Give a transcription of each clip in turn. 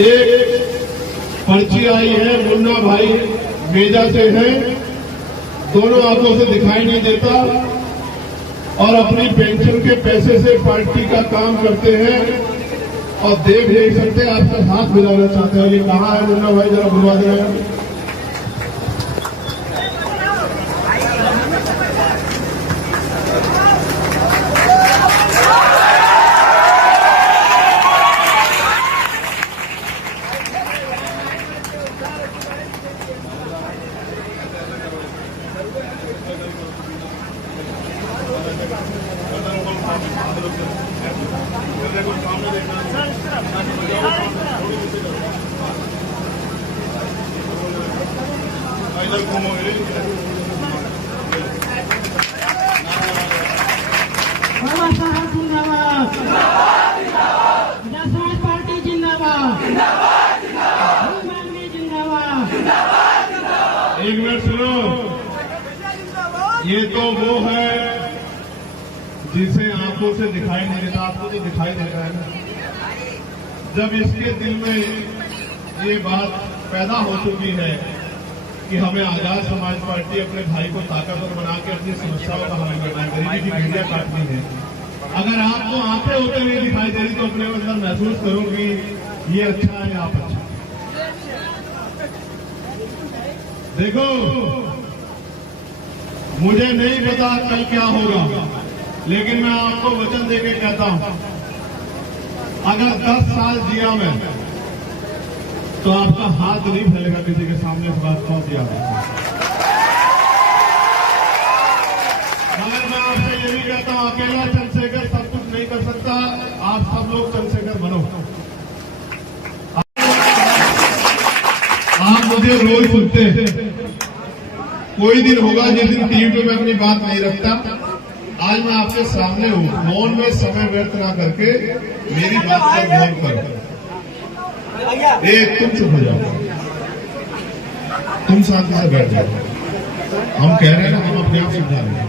एक पर्ची आई है, मुन्ना भाई मेजा से है, दोनों आंखों से दिखाई नहीं देता और अपनी पेंशन के पैसे से पार्टी का काम करते हैं और देख नहीं सकते। आपका हाथ मिलाना चाहते हैं। ये कहाँ है मुन्ना भाई, जरा बुलवा दे रहे हैं। एक मिनट सुनो, ये तो वो है जिसे आंखों से दिखाई नहीं देता। आपको तो दिखाई दे रहा है ना। जब इसके दिल में ये बात पैदा हो चुकी है कि हमें आजाद समाज पार्टी अपने भाई को ताकतवर बना के अपनी समस्याओं का हल करना है, गरीबी की भेड़िया काटनी है। अगर आपको आंखें होते हुए दिखाई दे रही तो अपने अंदर महसूस करूंगी ये अच्छा है, आप अच्छा। देखो, मुझे नहीं पता कल क्या होगा, लेकिन मैं आपको वचन देके कहता हूं, अगर 10 साल जिया मैं तो आपका हाथ नहीं फैलेगा किसी के सामने इस बात को दिया। मगर मैं आपसे ये भी कहता हूं, अकेला चंद्रशेखर सब कुछ नहीं कर सकता। आप सब लोग चंद्रशेखर बनो। आप मुझे रोज सुनते हैं, कोई दिन होगा जिस दिन टीवी पे मैं अपनी बात नहीं रखता। आज मैं आपके सामने हूं, मौन में समय व्यर्थ ना करके मेरी बात पर गौर करो। तुम चुप हो जाओ, तुम शांति से बैठ जाओ। हम कह रहे हैं ना, हम अपने आप समझा रहे हैं।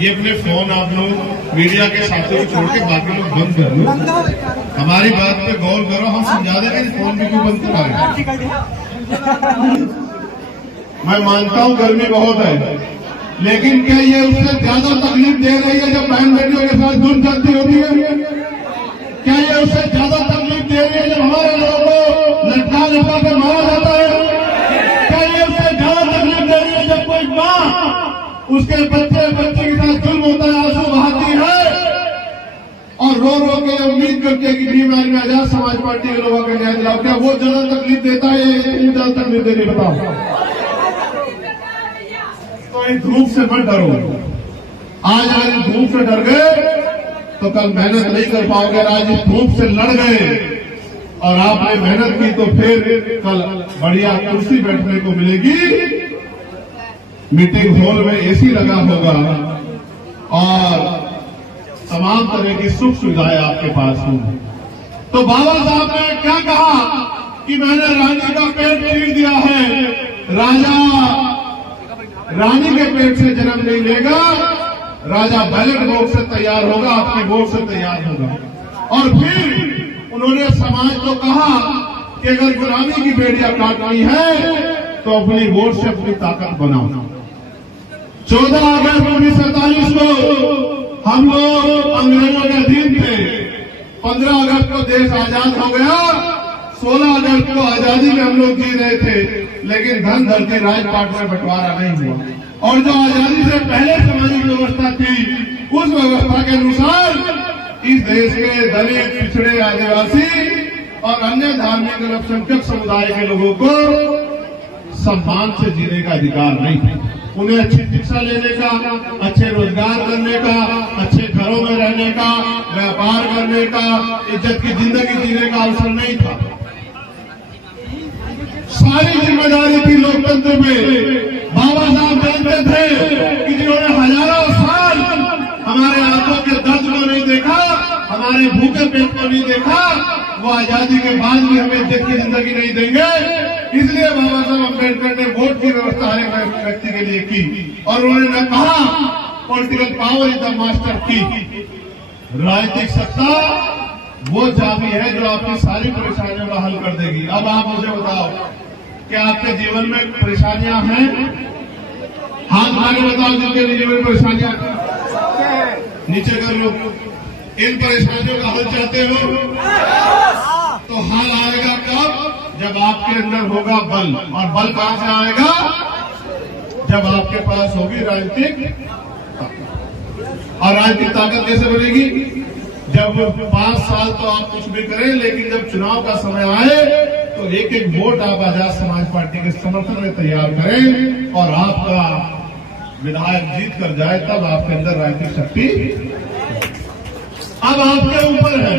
ये अपने फोन आप लोग मीडिया के साथियों को छोड़ के बाकी लोग बंद कर लो, हमारी बात पे गौर करो। हम समझा देंगे, फोन भी क्यों बंद करा रहे। मैं मानता हूं गर्मी बहुत है, लेकिन क्या ये उससे ज्यादा तकलीफ दे रही है जब बहन बेटियों के साथ जुल्म चलती होती है? क्या ये उससे ज्यादा तकलीफ दे रही है जब हमारे लोगों को लटका लटका कर मारा जाता है? क्या ये उससे ज्यादा तकलीफ दे रही है जब कोई माँ उसके बच्चे के साथ जुल्म होता है, आंसू बहाती है और रो रो के उम्मीद करती है कि बीमारी में आजाद समाज पार्टी के लोगों का न्याय दिलाओ? क्या वो ज्यादा तकलीफ देता है या ज्यादा तकलीफ दे रही? बताओ। तो इस धूप से मत डरो। आज अगर इस धूप से डर गए तो कल मेहनत नहीं कर पाओगे। आज इस धूप से लड़ गए और आपने मेहनत की तो फिर कल बढ़िया कुर्सी बैठने को मिलेगी, मीटिंग हॉल में एसी लगा होगा और तमाम तरह की सुख सुविधाएं आपके पास होंगी। तो बाबा साहब ने क्या कहा कि मैंने रानी का पेट चीर दिया है, राजा रानी के पेट से जन्म नहीं लेगा, राजा बैलेट वोट से तैयार होगा, अपने वोट से तैयार होगा। और फिर उन्होंने समाज को कहा कि अगर गुलामी की बेड़ियां काटनी है तो अपनी वोट से अपनी ताकत बनाओ। 14 अगस्त 1947 को हम लोग अंग्रेजों के अधीन थे। 15 अगस्त को देश आजाद हो गया। 16 अगस्त को आजादी में हम लोग जी रहे थे, लेकिन धन धरती राजपाट में बंटवारा नहीं हुआ। और जो आजादी से पहले सामाजिक व्यवस्था थी, उस व्यवस्था के अनुसार इस देश के दलित, पिछड़े, आदिवासी और अन्य धार्मिक अल्पसंख्यक समुदाय के लोगों को सम्मान से जीने का अधिकार नहीं था। उन्हें अच्छी शिक्षा लेने का, अच्छे रोजगार करने का, अच्छे घरों में रहने का, व्यापार करने का, इज्जत की जिंदगी जीने का अवसर नहीं था। सारी जिम्मेदारी थी लोकतंत्र में। बाबा साहब जानते थे कि जिन्होंने हजारों साल हमारे आंखों के दर्द को नहीं देखा, हमारे भूखे पेट को नहीं देखा, वो आजादी के बाद भी हमें इज्जत की जिंदगी नहीं देंगे। इसलिए बाबा साहब अम्बेडकर ने वोट की व्यवस्था हर एक व्यक्ति के लिए की और उन्होंने कहा political power is the master की। राजनीतिक सत्ता वो चाबी है जो आपकी सारी परेशानियों का हल कर देगी। अब आप मुझे बताओ, क्या आपके जीवन में परेशानियां हैं? हाथ उठा के बताओ जिनके जीवन में परेशानियां नीचे कर लो। इन परेशानियों का हल चाहते हो तो हल आएगा कब? जब आपके अंदर होगा बल। और बल कहां से आएगा? जब आपके पास होगी राजनीतिक। और राजनीतिक ताकत कैसे बनेगी? जब 5 साल तो आप कुछ भी करें, लेकिन जब चुनाव का समय आए तो एक एक वोट आप आजाद समाज पार्टी के समर्थन में तैयार करें और आपका विधायक जीत कर जाए, तब आपके अंदर राजनीतिक शक्ति अब आपके ऊपर है।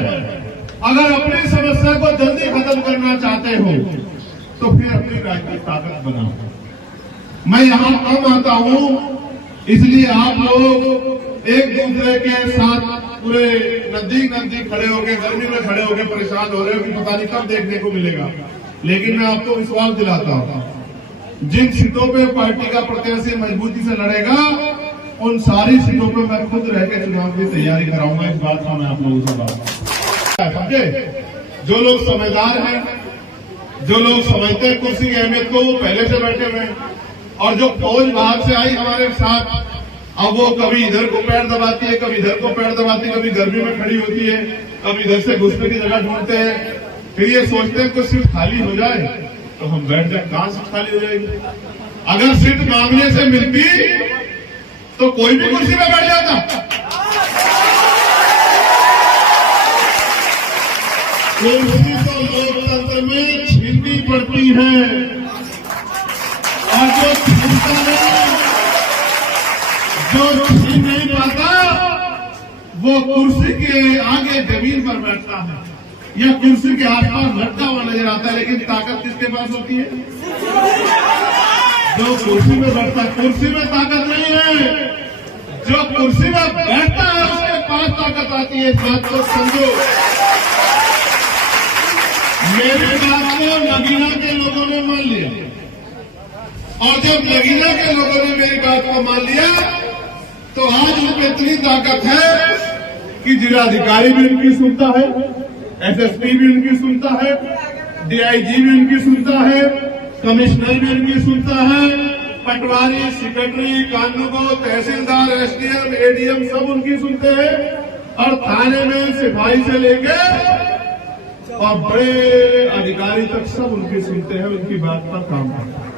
अगर अपनी समस्या को जल्दी खत्म करना चाहते हो तो फिर अपनी राजनीतिक ताकत बनाओ। मैं यहां कम आता हूं, इसलिए आप लोग एक दूसरे के साथ पूरे नजदीक खड़े होकर, गर्मी में खड़े होकर परेशान हो रहे हो कि पता नहीं कब देखने को मिलेगा। लेकिन मैं आपको विश्वास दिलाता हूं, जिन सीटों पे पार्टी का प्रत्याशी मजबूती से लड़ेगा, उन सारी सीटों पे मैं खुद रह के चुनाव की तैयारी कराऊंगा। इस बात का मैं आप लोगों से बात समझे। जो लोग समझदार हैं, जो लोग समझते हैं कुर्सी की अहमियत को, वो पहले से बैठे हुए हैं। और जो फौज बाहर से आई हमारे साथ, अब वो कभी इधर को पैर दबाती है, कभी इधर को पैर दबाती है, कभी गर्मी में खड़ी होती है, कभी इधर से घुसने की जगह ढूंढते हैं। फिर ये सोचते हैं कि सीट खाली हो जाए तो हम बैठ जाए। कहां सीट खाली हो जाएगी? अगर सीट मांगने से मिलती तो कोई भी कुर्सी में बैठ जाता। कुर्सी तो लोकतंत्र में छीननी पड़ती है, और जो छीनता नहीं, जो छीन नहीं पाता, वो कुर्सी के आगे जमीन पर बैठता है या कुर्सी के आसपास लटका हुआ नजर आता है। लेकिन ताकत किसके पास होती है? जो कुर्सी में बैठता है। कुर्सी में ताकत नहीं है, जो कुर्सी में बैठता है उसके पास ताकत आती है। बात को समझो। मेरी बात को नगीना के लोगों ने मान लिया, और जब नगीना के लोगों ने मेरी बात को मान लिया तो आज उनमें इतनी ताकत है कि जिलाधिकारी भी उनकी सुनता है, एसएसपी भी उनकी सुनता है, डीआईजी भी उनकी सुनता है, कमिश्नर भी उनकी सुनता है, पटवारी, सेक्रेटरी, कानूनगो, तहसीलदार, एसडीएम, एडीएम सब उनकी सुनते हैं। और थाने में सिपाही से लेके और बड़े अधिकारी तक सब उनकी सुनते हैं, उनकी बात पर काम करते हैं।